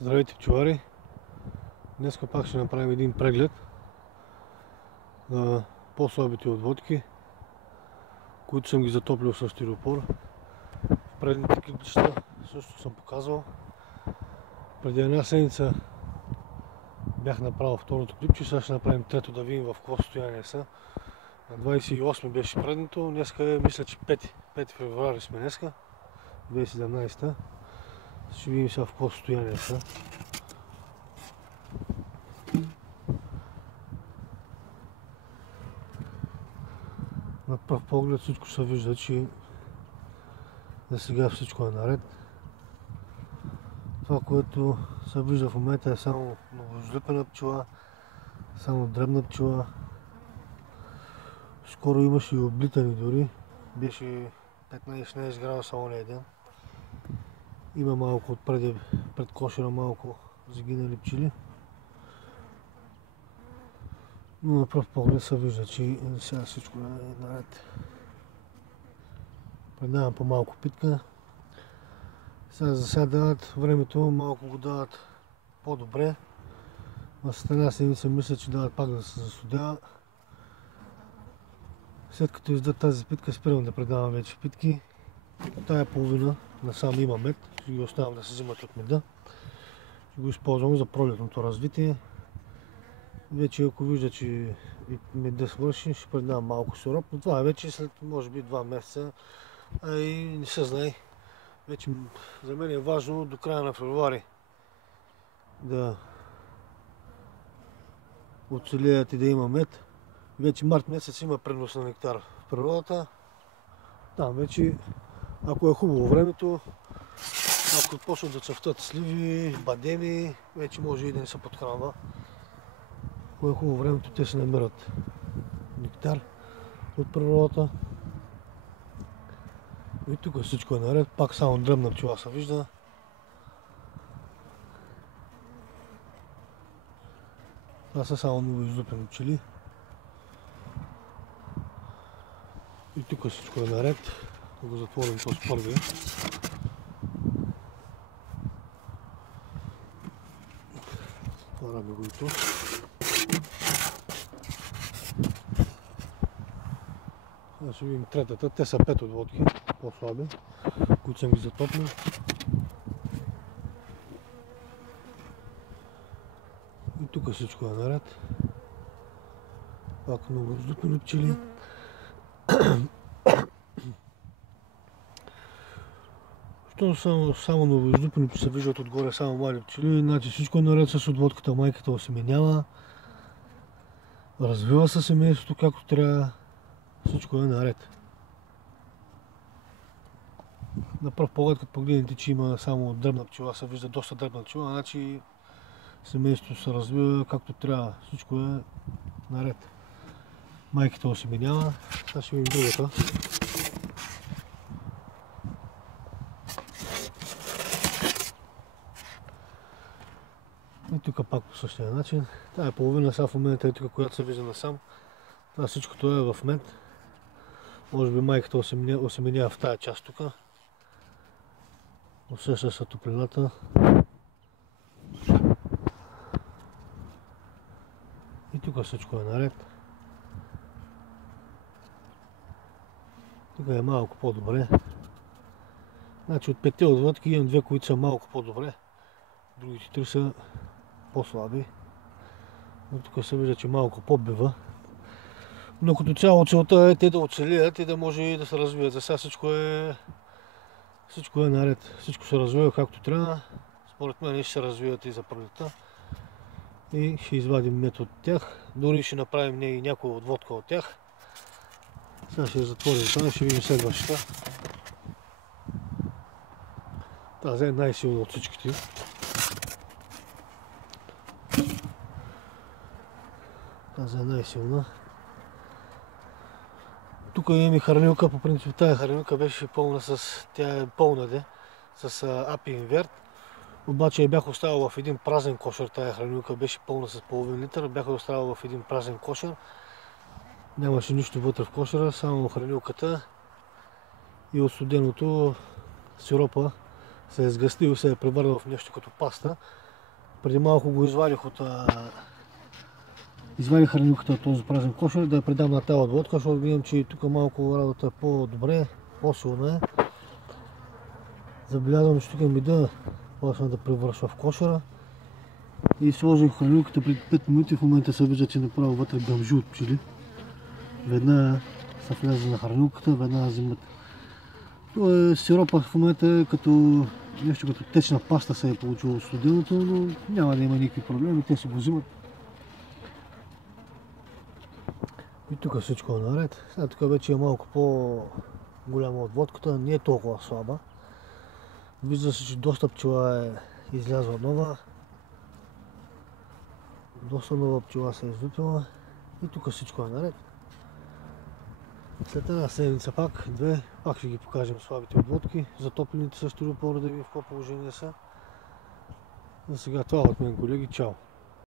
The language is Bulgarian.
Здравейте, пчелари! Днес пак ще направим един преглед на по-слабите отводки, които съм ги затоплил с стиропор. В предните клипчета също съм показвал. Преди една седмица бях направил второто клипче, сега ще направим трето, да видим в какво състояние са. На 28 беше предното, днеска мисля, че 5 февруари сме днеска, 2017. Ще видим сега в какво състояние са. На пръв поглед всичко се вижда, че за сега всичко е наред. Това, което се вижда в момента, е само новоизлюпена пчела, само дребна пчела. Скоро имаше и облитани дори, беше 15-16 градуса ония ден. Има малко отпред пред кошера, малко загинали пчели. Но на пръв поглед се вижда, че сега всичко е наред. Предавам по малко питка. За сега дават времето, малко го дават по-добре. След една седмица мисля, че дават пак да се засудява. След като издадат тази питка, спирам да предавам вече питки. Тая половина насам има мед, ще ги оставям да се взимат от меда. Ще го използвам за пролетното развитие. Вече ако вижда, че меда свърши, ще предавам малко сироп, но това е вече след може би 2 месеца. И не се знае. Вече за мен е важно до края на февруари да оцелеят и да има мед. Вече март месец има пренос на нектар в природата. Там вече, ако е хубаво времето, ако почнат да цъфтат сливи, бадеми, вече може и да не се подхранва. Ако е хубаво времето, те се намират нектар от природата. И тук всичко е наред, пак само дребна пчела се вижда. Това са само новоизлюпени пчели. И тук всичко е наред. Да го затворим този първия. Отваряме го и тук. Сега ще видим третата. Те са 5 отводки, по-слаби, които съм ги затоплил. И тук всичко е наред. Пак новоизлюпени пчели. Щом само новоизлюпени се виждат отгоре само млади пчели, значи всичко е наред с отводката. Майката осеменява, развива се семейството както трябва, всичко е наред. На пръв поглед, като погледнете, че има само дребна пчела, се вижда доста дребна пчела, значи семейството се развива както трябва, всичко е наред. Майката осеменява. Сега ще видим другата. И тук пак по същия начин. Тая половина сега в момента е тук, която се вижда насам. Това всичкото е в мед. Може би майката осеменява в тая част тук. Усеща се топлината. И тук всичко е наред. Тук е малко по-добре. Значи от 5 отводки имам 2, които са малко по-добре. Другите 3 са по-слаби. Но тук се вижда, че малко по-бива. Но като цяло целта е те да оцелият и да може да се развият. За сега всичко е наред. Всичко се развива както трябва. Според мен ще се развият и за пролетта. И ще извадим мед от тях. Дори ще направим и някоя отводка от тях. Сега ще я затворим това и ще видим следващата. Тази е най-силна от всичките. Тази е най-силна. Тук имаме хранилка, по принцип тази хранилка беше пълна тя е пълна с апи инверт. Обаче я бях оставил в един празен кошер, тази хранилка беше пълна с половин литър, бях оставил в един празен кошер. Нямаше нищо вътре в кошера, само хранилката и от студеното сиропа се е сгъстил и се е превърнал в нещо като паста. Преди малко го извадих извадих хранилката от този празен кошер, да я предам на тази отводка, защото видим, че тук малко работа е по-добре, по-силна е. Забелязвам, че тук меда почна да превършва в кошера. И сложих хранилката преди 5 минути, в момента се вижда, че направо вътре гъмжи от пчели. Веднага са влезли на хранилката, веднага взимат. Това е сиропа в момента е като нещо като течна паста се е получило от студеното, но няма да има никакви проблеми, те си го взимат. И тук всичко е наред. Сега тук вече е малко по-голяма отводката, не е толкова слаба. Вижда се, че доста пчела е излязла нова. Доста нова пчела се е извипила. И тук всичко е наред. След една седмица пак, две, пак ще ги покажем слабите отводки. Затоплените също по да видим в какво положение са. За сега това от мен, колеги. Чао!